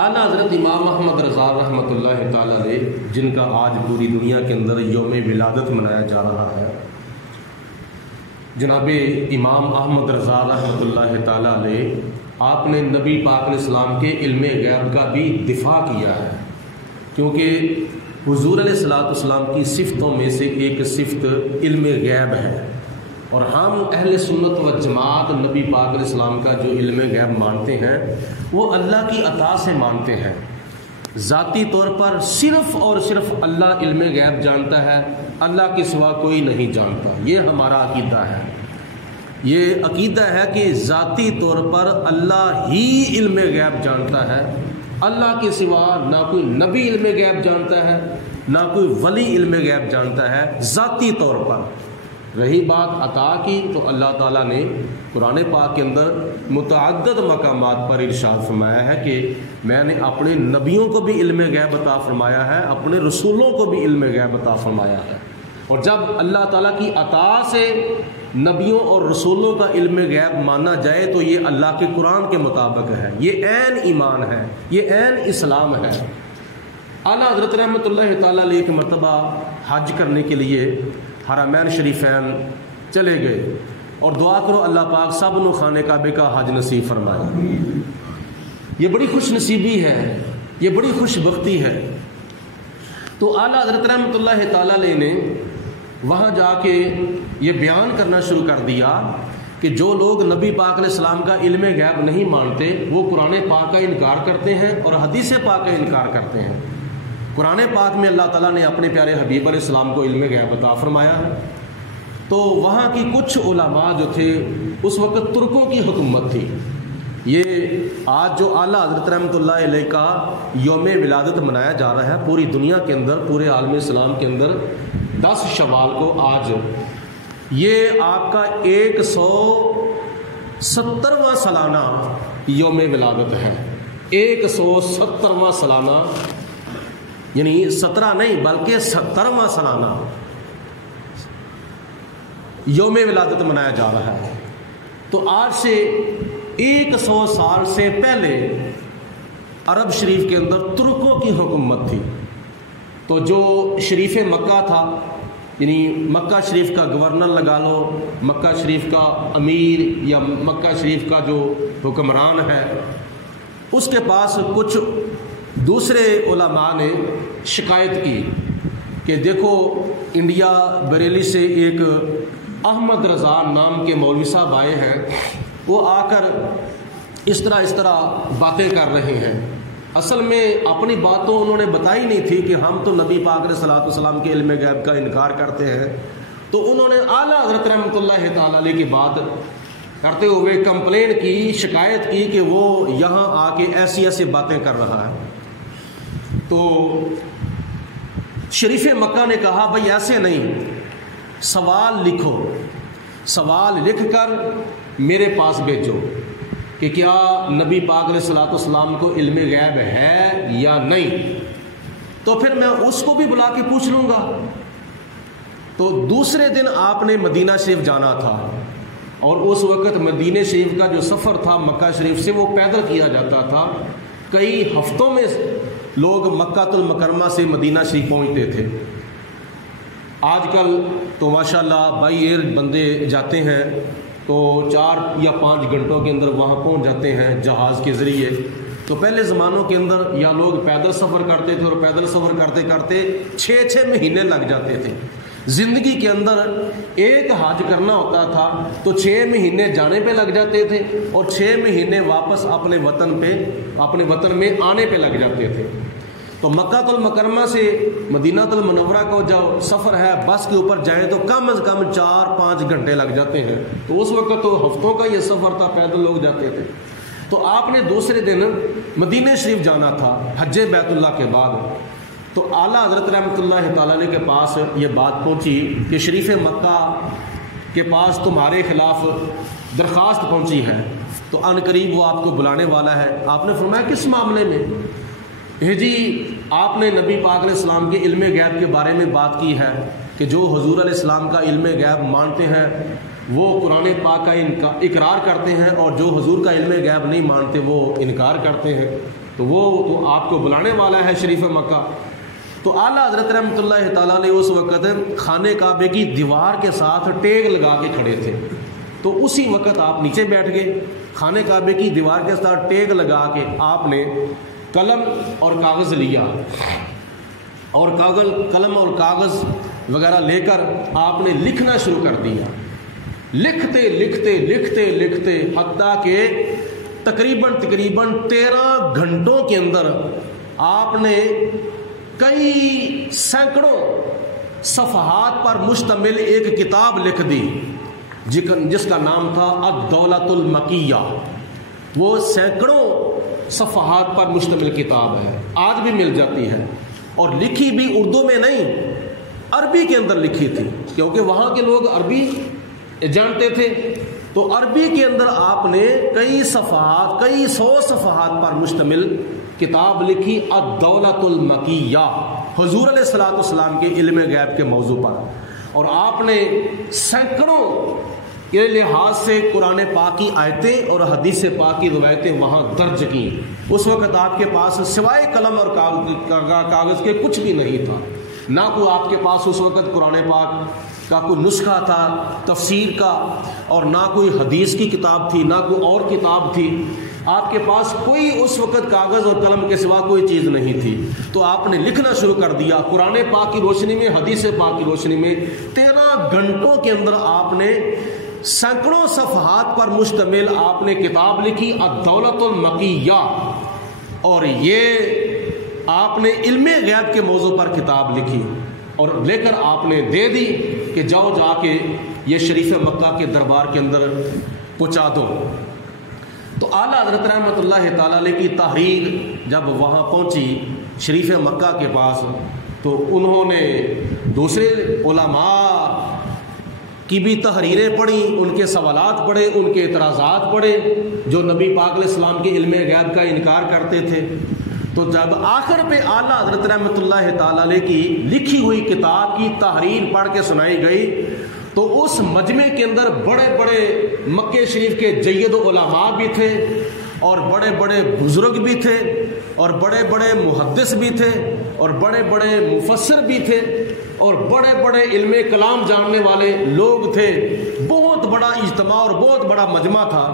اعلیٰ حضرت امام احمد رضا رحمۃ اللہ تعالیٰ علیہ، جن کا آج پوری دنیا کے اندر یوم ولادت منایا جا رہا ہے، جناب امام احمد رضا رحمۃ اللہ تعالیٰ علیہ، آپ نے نبی پاک علیہ السلام کے علم غیب کا بھی دفاع کیا ہے، کیونکہ حضور علیہ السلام کی صفتوں میں سے ایک صفت علم غیب ہے، اور ہم اہل سنت و جماعت نبی پاک علیہ السلام کا جو علم غیب مانتے ہیں وہ اللہ کی عطا سے مانتے ہیں۔ ذاتی طور پر صرف اور صرف اللہ علم غیب جانتا ہے، اللہ کے سوا کوئی نہیں جانتا، یہ ہمارا عقیدہ ہے۔ یہ عقیدہ ہے کہ ذاتی طور پر اللہ ہی علم غیب جانتا ہے، اللہ کے سوا نہ کوئی نبی علم غیب جانتا ہے، نہ کوئی ولی علم غیب جانتا ہے ذاتی طور پر۔ رہی بات عطا کی، تو اللہ تعالیٰ نے قرآن پاک کے اندر متعدد مقامات پر ارشاد فرمایا ہے کہ میں نے اپنے نبیوں کو بھی علم غیب عطا فرمایا ہے، اپنے رسولوں کو بھی علم غیب عطا فرمایا ہے۔ اور جب اللہ تعالیٰ کی عطا سے نبیوں اور رسولوں کا علم غیب مانا جائے تو یہ اللہ کے قرآن کے مطابق ہے، یہ عین ایمان ہے، یہ عین اسلام ہے۔ اعلیٰ حضرت رحمۃ اللہ تعالیٰ علیہ ایک مرتبہ حج کرنے کے لیے حرمین شریفین چلے گئے، اور دعا کرو اللہ پاک سب نو خانے کعبے کا حج نصیب فرمائے۔ یہ بڑی خوش نصیبی ہے، یہ بڑی خوش بختی ہے۔ تو اعلیٰ حضرت رحمۃ اللہ تعالیٰ علیہ نے وہاں جا کے یہ بیان کرنا شروع کر دیا کہ جو لوگ نبی پاک علیہ السلام کا علم غیب نہیں مانتے وہ قرآن پاک کا انکار کرتے ہیں اور حدیث پاک کا انکار کرتے ہیں۔ قرآن پاک میں اللہ تعالیٰ نے اپنے پیارے حبیب علیہ السلام کو علم غیب عطا فرمایا ہے۔ تو وہاں کی کچھ علماء جو تھے، اس وقت ترکوں کی حکومت تھی۔ یہ آج جو اعلیٰ حضرت رحمۃ اللہ علیہ کا یوم ولادت منایا جا رہا ہے پوری دنیا کے اندر، پورے عالم اسلام کے اندر 10 شوال کو آج یہ آپ کا 170واں سالانہ یوم ولادت ہے۔ 170واں سالانہ، یعنی 17 نہیں بلکہ 70واں سالانہ یوم ولادت منایا جا رہا ہے۔ تو آج سے 100 سال سے پہلے عرب شریف کے اندر ترکوں کی حکومت تھی، تو جو شریف مکہ تھا، یعنی مکہ شریف کا گورنر لگا لو، مکہ شریف کا امیر یا مکہ شریف کا جو حکمران ہے، اس کے پاس کچھ دوسرے علماء نے شکایت کی کہ دیکھو انڈیا بریلی سے ایک احمد رضا نام کے مولوی صاحب آئے ہیں، وہ آ کر اس طرح باتیں کر رہے ہیں۔ اصل میں اپنی بات تو انہوں نے بتائی نہیں تھی کہ ہم تو نبی پاک علیہ السلام کے علم غیب کا انکار کرتے ہیں۔ تو انہوں نے اعلیٰ حضرت رحمۃ اللہ تعالیٰ علیہ کی بات کرتے ہوئے کمپلین کی، شکایت کی کہ وہ یہاں آ کے ایسی باتیں کر رہا ہے۔ تو شریف مکہ نے کہا بھائی ایسے نہیں، سوال لکھو، سوال لکھ کر میرے پاس بھیجو کہ کیا نبی پاک علیہ السلام کو علم غیب ہے یا نہیں، تو پھر میں اس کو بھی بلا کے پوچھ لوں گا۔ تو دوسرے دن آپ نے مدینہ شریف جانا تھا، اور اس وقت مدینہ شریف کا جو سفر تھا مکہ شریف سے وہ پیدل کیا جاتا تھا، کئی ہفتوں میں لوگ مکہ المکرمہ سے مدینہ شریف پہنچتے تھے۔ آج کل تو ماشاءاللہ بائی ایئر بندے جاتے ہیں تو 4 یا 5 گھنٹوں کے اندر وہاں پہنچ جاتے ہیں جہاز کے ذریعے۔ تو پہلے زمانوں کے اندر یا لوگ پیدل سفر کرتے تھے، اور پیدل سفر کرتے کرتے 6 مہینے لگ جاتے تھے۔ زندگی کے اندر ایک حج کرنا ہوتا تھا تو 6 مہینے جانے پہ لگ جاتے تھے، اور 6 مہینے واپس اپنے وطن میں آنے پہ لگ جاتے تھے۔ تو مکہ المکرمہ سے مدینہ المنورہ کا جو سفر ہے بس کے اوپر جائیں تو کم از کم 4-5 گھنٹے لگ جاتے ہیں۔ تو اس وقت تو ہفتوں کا یہ سفر تھا، پیدل لوگ جاتے تھے۔ تو آپ نے دوسرے دن مدینہ شریف جانا تھا حج بیت اللہ کے بعد۔ تو اعلیٰ حضرت رحمۃ اللہ تعالیٰ علیہ کے پاس یہ بات پہنچی کہ شریف مکہ کے پاس تمہارے خلاف درخواست پہنچی ہے، تو ان قریب وہ آپ کو بلانے والا ہے۔ آپ نے فرمایا کس معاملے میں؟ جی آپ نے نبی پاک علیہ السلام کے علم غیب کے بارے میں بات کی ہے کہ جو حضور علیہ السلام کا علم غیب مانتے ہیں وہ قرآن پاک کا اقرار کرتے ہیں، اور جو حضور کا علم غیب نہیں مانتے وہ انکار کرتے ہیں۔ تو وہ تو آپ کو بلانے والا ہے شریف مکہ۔ تو اعلیٰ حضرت رحمۃ اللہ تعالیٰ علیہ اس وقت خانہ کعبے کی دیوار کے ساتھ ٹیگ لگا کے کھڑے تھے، تو اسی وقت آپ نیچے بیٹھ گئے، خانہ کعبے کی دیوار کے ساتھ ٹیگ لگا کے آپ نے قلم اور کاغذ لیا، اور قلم اور کاغذ وغیرہ لے کر آپ نے لکھنا شروع کر دیا، لکھتے لکھتے لکھتے لکھتے حتیٰ کہ تقریباً 13 گھنٹوں کے اندر آپ نے کئی سینکڑوں صفحات پر مشتمل ایک کتاب لکھ دی جس کا نام تھا الدولۃ المکیہ۔ وہ سینکڑوں صفحات پر مشتمل کتاب ہے، آج بھی مل جاتی ہے، اور لکھی بھی اردو میں نہیں، عربی کے اندر لکھی تھی، کیونکہ وہاں کے لوگ عربی جانتے تھے۔ تو عربی کے اندر آپ نے کئی سو صفحات پر مشتمل کتاب لکھی الدولۃ المکیہ، حضور علیہ الصلوۃ والسلام کے علم غیب کے موضوع پر، اور آپ نے سینکڑوں کے لحاظ سے قرآن پاک کی آیتیں اور حدیث پاک کی روایتیں وہاں درج کی۔ اس وقت آپ کے پاس سوائے قلم اور کاغذ کے کچھ بھی نہیں تھا، نہ کوئی آپ کے پاس اس وقت قرآن پاک کا کوئی نسخہ تھا تفسیر کا، اور نہ کوئی حدیث کی کتاب تھی، نہ کوئی اور کتاب تھی، آپ کے پاس کوئی اس وقت کاغذ اور قلم کے سوا کوئی چیز نہیں تھی۔ تو آپ نے لکھنا شروع کر دیا قرآن پاک کی روشنی میں، حدیث پاک کی روشنی میں۔ 13 گھنٹوں کے اندر آپ نے سینکڑوں صفحات پر مشتمل آپ نے کتاب لکھی الدولۃ المکیہ، اور یہ آپ نے علم غیب کے موضوع پر کتاب لکھی اور لے کر آپ نے دے دی کہ جاؤ جا کے یہ شریف مکہ کے دربار کے اندر پہنچا دو۔ تو اعلیٰ حضرت رحمۃ اللہ تعالیٰ علیہ کی تحریر جب وہاں پہنچی شریف مکہ کے پاس، تو انہوں نے دوسرے علماء کی بھی تحریریں پڑھی، ان کے سوالات پڑھے، ان کے اعتراضات پڑھے، جو نبی پاک علیہ السلام کے علم غیب کا انکار کرتے تھے۔ تو جب آخر پہ اعلیٰ حضرت رحمۃ اللہ تعالیٰ علیہ کی لکھی ہوئی کتاب کی تحریر پڑھ کے سنائی گئی، تو اس مجمع کے اندر بڑے بڑے مکہ شریف کے جید علماء بھی تھے، اور بڑے بڑے بزرگ بھی تھے، اور بڑے بڑے محدث بھی تھے، اور بڑے بڑے مفسر بھی تھے، اور بڑے بڑے علم کلام جاننے والے لوگ تھے۔ بہت بڑا اجتماع اور بہت بڑا مجمع تھا۔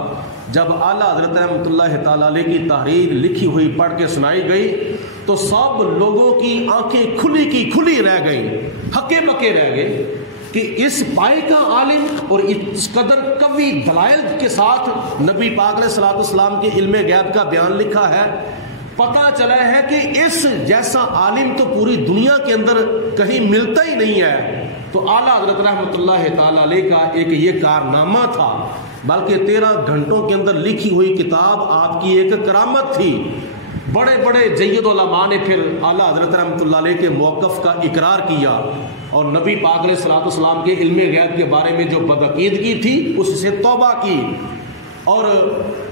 جب اعلیٰ حضرت رحمۃ اللہ تعالیٰ علیہ کی تحریر لکھی ہوئی پڑھ کے سنائی گئی، تو سب لوگوں کی آنکھیں کھلی کی کھلی رہ گئیں، ہکے بکے رہ گئے کہ اس پائے کا عالم اور اس قدر قوی دلائل کے ساتھ نبی پاک علیہ الصلوۃ والسلام کے علم غیب کا بیان لکھا ہے۔ پتہ چلا ہے کہ اس جیسا عالم تو پوری دنیا کے اندر کہیں ملتا ہی نہیں ہے۔ تو اعلیٰ حضرت رحمۃ اللہ تعالیٰ علیہ کا ایک یہ کارنامہ تھا، بلکہ 13 گھنٹوں کے اندر لکھی ہوئی کتاب آپ کی ایک کرامت تھی۔ بڑے بڑے جید علماء نے پھر اعلیٰ حضرت رحمۃ اللہ علیہ کے موقف کا اقرار کیا، اور نبی پاک علیہ الصلوۃ والسلام کے علم غیب کے بارے میں جو بدعقیدگی تھی اس سے توبہ کی، اور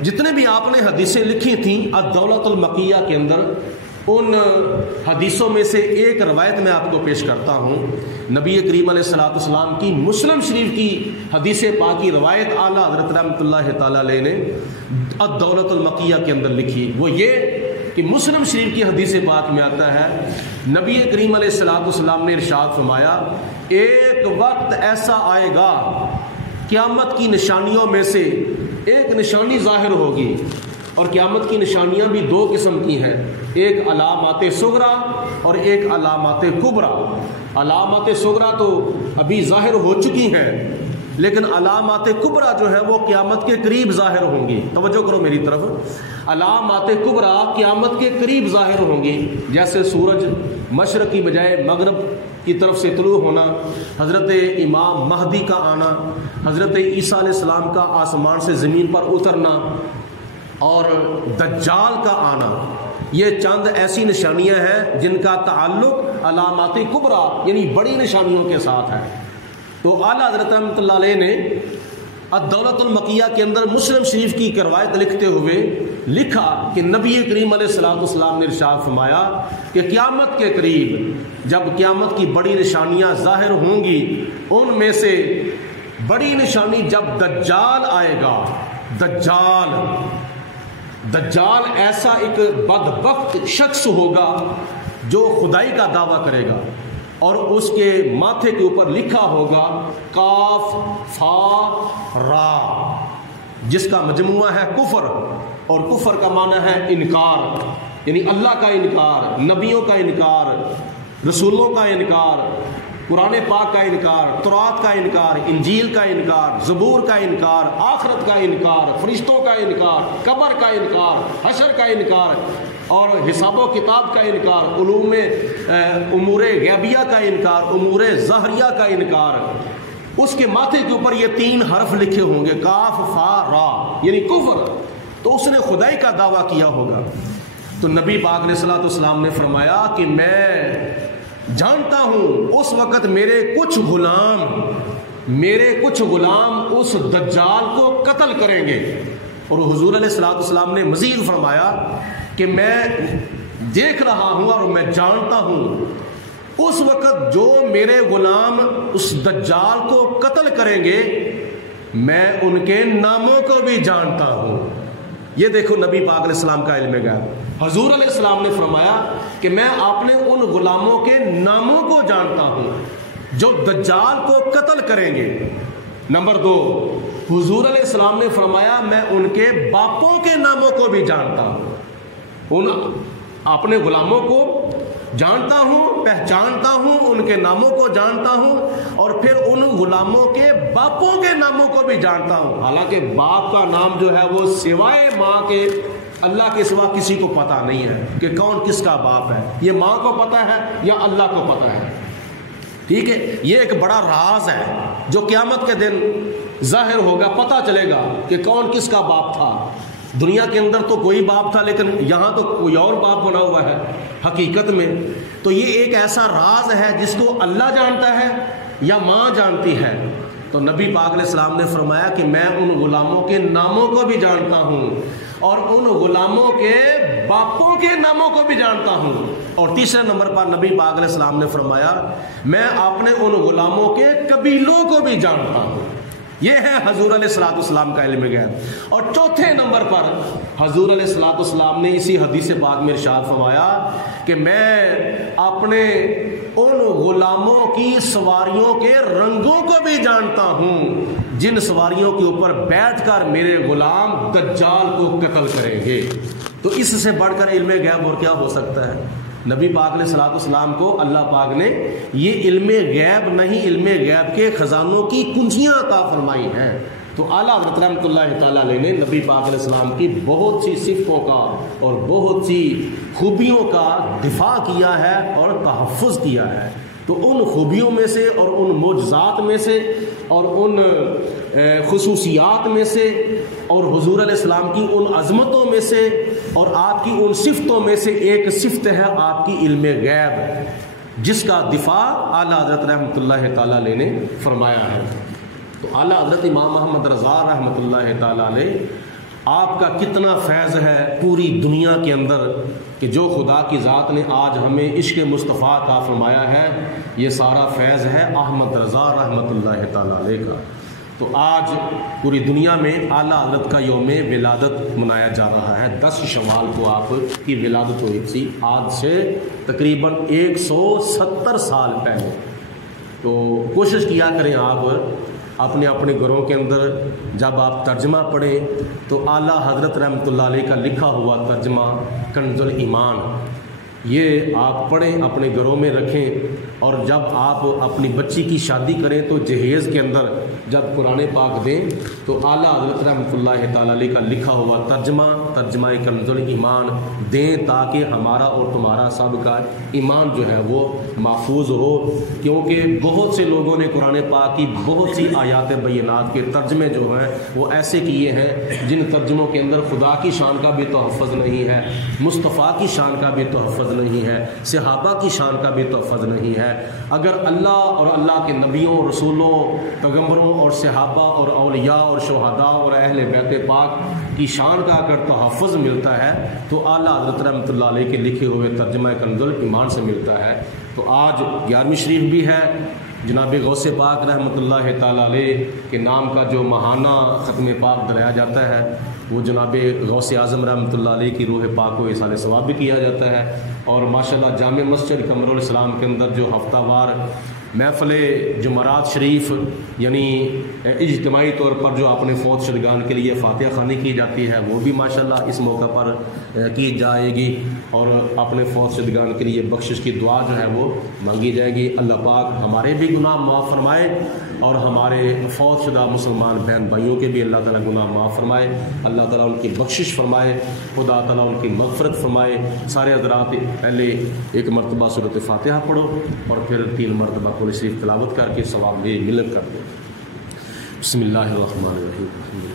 جتنے بھی آپ نے حدیثیں لکھی تھیں الدولۃ المکیہ کے اندر، ان حدیثوں میں سے ایک روایت میں آپ کو پیش کرتا ہوں۔ نبی کریم علیہ الصلوۃ والسلام کی مسلم شریف کی حدیث پاک کی روایت اعلیٰ حضرت رحمۃ اللہ تعالیٰ علیہ نے الدولۃ المکیہ کے اندر لکھی۔ وہ یہ کہ مسلم شریف کی حدیث پاک میں آتا ہے، نبی کریم علیہ الصلوۃ والسلام نے ارشاد فرمایا، ایک وقت ایسا آئے گا قیامت کی نشانیوں میں سے ایک نشانی ظاہر ہوگی، اور قیامت کی نشانیاں بھی 2 قسم کی ہیں، ایک علامات صغرا اور ایک علامات کبرا۔ علامات صغرا تو ابھی ظاہر ہو چکی ہیں، لیکن علامات کبرا جو ہے وہ قیامت کے قریب ظاہر ہوں گی۔ توجہ کرو میری طرف، علامات کبرا قیامت کے قریب ظاہر ہوں گی، جیسے سورج مشرق کی بجائے مغرب کی طرف سے طلوع ہونا، حضرت امام مہدی کا آنا، حضرت عیسیٰ علیہ السلام کا آسمان سے زمین پر اترنا، اور دجال کا آنا۔ یہ چند ایسی نشانیاں ہیں جن کا تعلق علامات کبرا یعنی بڑی نشانیوں کے ساتھ ہے۔ تو اعلیٰ حضرت رحمۃ اللہ علیہ نے الدولۃ المکیہ کے اندر مسلم شریف کی روایت لکھتے ہوئے لکھا کہ نبی کریم علیہ الصلوۃ والسلام نے ارشاد فرمایا کہ قیامت کے قریب جب قیامت کی بڑی نشانیاں ظاہر ہوں گی، ان میں سے بڑی نشانی جب دجال آئے گا، دجال دجال ایسا ایک بدبخت شخص ہوگا جو خدائی کا دعویٰ کرے گا اور اس کے ماتھے کے اوپر لکھا ہوگا کاف فا را، جس کا مجموعہ ہے کفر، اور کفر کا معنی ہے انکار، یعنی اللہ کا انکار، نبیوں کا انکار، رسولوں کا انکار، قرآن پاک کا انکار، تورات کا انکار، انجیل کا انکار، زبور کا انکار، آخرت کا انکار، فرشتوں کا انکار، قبر کا انکار، حشر کا انکار اور حساب و کتاب کا انکار، امور غیبیہ کا انکار، امور ظاہریہ کا انکار۔ اس کے ماتھے کے اوپر یہ 3 حرف لکھے ہوں گے، کاف فا را، یعنی کفر، تو اس نے خدائی کا دعویٰ کیا ہوگا۔ تو نبی پاک علیہ الصلوۃ والسلام نے فرمایا کہ میں جانتا ہوں اس وقت میرے کچھ غلام اس دجال کو قتل کریں گے۔ اور حضور علیہ الصلوۃ والسلام نے مزید فرمایا کہ میں دیکھ رہا ہوں اور میں جانتا ہوں اس وقت جو میرے غلام اس دجال کو قتل کریں گے میں ان کے ناموں کو بھی جانتا ہوں۔ یہ دیکھو نبی پاک علیہ السلام کا علم غیب۔ حضور علیہ السلام نے فرمایا کہ میں اپنے ان غلاموں کے ناموں کو جانتا ہوں جو دجال کو قتل کریں گے۔ نمبر 2، حضور علیہ السلام نے فرمایا میں ان کے باپوں کے ناموں کو بھی جانتا ہوں، ان اپنے غلاموں کو جانتا ہوں، پہچانتا ہوں، ان کے ناموں کو جانتا ہوں، اور پھر ان غلاموں کے باپوں کے ناموں کو بھی جانتا ہوں۔ حالانکہ باپ کا نام جو ہے وہ سوائے ماں کے اللہ کے سوا کسی کو پتہ نہیں ہے کہ کون کس کا باپ ہے۔ یہ ماں کو پتہ ہے یا اللہ کو پتہ ہے، ٹھیک ہے؟ یہ ایک بڑا راز ہے جو قیامت کے دن ظاہر ہوگا، پتہ چلے گا کہ کون کس کا باپ تھا۔ دنیا کے اندر تو کوئی باپ تھا، لیکن یہاں تو کوئی اور باپ بنا ہوا ہے حقیقت میں۔ تو یہ ایک ایسا راز ہے جس کو اللہ جانتا ہے یا ماں جانتی ہے۔ تو نبی پاک علیہ السلام نے فرمایا کہ میں ان غلاموں کے ناموں کو بھی جانتا ہوں اور ان غلاموں کے باپوں کے ناموں کو بھی جانتا ہوں۔ اور تیسرے نمبر پر نبی پاک علیہ السلام نے فرمایا میں اپنے ان غلاموں کے قبیلوں کو بھی جانتا ہوں۔ یہ ہے حضور علیہ الصلوۃ والسلام کا علم غیب۔ اور چوتھے نمبر پر حضور علیہ الصلوۃ والسلام نے اسی حدیث پاک میں ارشاد فرمایا کہ میں اپنے ان غلاموں کی سواریوں کے رنگوں کو بھی جانتا ہوں جن سواریوں کے اوپر بیٹھ کر میرے غلام دجال کو قتل کریں گے۔ تو اس سے بڑھ کر علم غیب اور کیا ہو سکتا ہے؟ نبی پاک علیہ الصلوۃ والسلام کو اللہ پاک نے یہ علم غیب نہیں، علم غیب کے خزانوں کی کنجیاں عطا فرمائی ہیں۔ تو اعلیٰ حضرت رحمۃ اللہ تعالیٰ علیہ نے نبی پاک علیہ السلام کی بہت سی صفتوں کا اور بہت سی خوبیوں کا دفاع کیا ہے اور تحفظ کیا ہے۔ تو ان خوبیوں میں سے اور ان معجزات میں سے اور ان خصوصیات میں سے اور حضور علیہ السلام کی ان عظمتوں میں سے اور آپ کی ان صفتوں میں سے ایک صفت ہے آپ کی علم غیب، جس کا دفاع اعلیٰ حضرت رحمۃ اللہ تعالیٰ علیہ نے فرمایا ہے۔ تو اعلیٰ حضرت امام محمد رضا رحمۃ اللہ تعالیٰ علیہ آپ کا کتنا فیض ہے پوری دنیا کے اندر کہ جو خدا کی ذات نے آج ہمیں عشق مصطفیٰ عطا فرمایا ہے، یہ سارا فیض ہے احمد رضا رحمۃ اللہ تعالیٰ علیہ کا۔ تو آج پوری دنیا میں اعلیٰ حضرت کا یوم ولادت منایا جا رہا ہے۔ 10 شوال کو آپ کی ولادت ہوئی تھی، آج سے تقریباً 170 سال پہلے۔ تو کوشش کیا کریں آپ اپنے اپنے گھروں کے اندر جب آپ ترجمہ پڑھیں تو اعلیٰ حضرت رحمۃ اللہ علیہ کا لکھا ہوا ترجمہ کنز الایمان یہ آپ پڑھیں، اپنے گھروں میں رکھیں، اور جب آپ اپنی بچی کی شادی کریں تو جہیز کے اندر جب قرآن پاک دیں تو اعلیٰ حضرت رحمۃ اللہ تعالیٰ علیہ کا لکھا ہوا ترجمہ کنز الایمان دیں تاکہ ہمارا اور تمہارا سب کا ایمان جو ہے وہ محفوظ ہو، کیونکہ بہت سے لوگوں نے قرآن پاک کی بہت سی آیات بینات کے ترجمے جو ہیں وہ ایسے کیے ہیں جن ترجموں کے اندر خدا کی شان کا بھی تحفظ نہیں ہے، مصطفیٰ کی شان کا بھی تحفظ نہیں ہے، صحابہ کی شان کا بھی تحفظ نہیں ہے۔ اگر اللہ اور اللہ کے نبیوں، رسولوں، پیغمبروں اور صحابہ اور اولیاء اور شہداء اور اہل بیت پاک کی شان کا اگر تحفظ ملتا ہے تو اعلیٰ حضرت رحمۃ اللہ علیہ کے لکھے ہوئے ترجمہ کنز الایمان سے ملتا ہے۔ تو آج 11ویں شریف بھی ہے، جناب غوث پاک رحمۃ اللہ تعالیٰ علیہ کے نام کا جو ماہانہ ختم پاک دلایا جاتا ہے، وہ جناب غوث اعظم رحمۃ اللہ علیہ کی روح پاک کو اصال ثواب بھی کیا جاتا ہے، اور ماشاءاللہ جامع مسجد قمر الاسلام کے اندر جو ہفتہ وار محفل جمعرات شریف یعنی اجتماعی طور پر جو اپنے فوت شدگان کے لیے فاتحہ خوانی کی جاتی ہے، وہ بھی ماشاءاللہ اس موقع پر کی جائے گی، اور اپنے فوت شدگان کے لیے بخشش کی دعا جو ہے وہ مانگی جائے گی۔ اللہ پاک ہمارے بھی گناہ معاف فرمائے اور ہمارے فوت شدہ مسلمان بہن بھائیوں کے بھی اللہ تعالیٰ گناہ معاف فرمائے، اللہ تعالیٰ ان کی بخشش فرمائے، خدا تعالیٰ ان کی مغفرت فرمائے۔ سارے حضرات پہلے ایک مرتبہ سورۃ فاتحہ پڑھو اور پھر 3 مرتبہ قرآن شریف تلاوت کر کے ثواب بھی ملک کر دو۔ بسم اللہ الرحمن الرحیم۔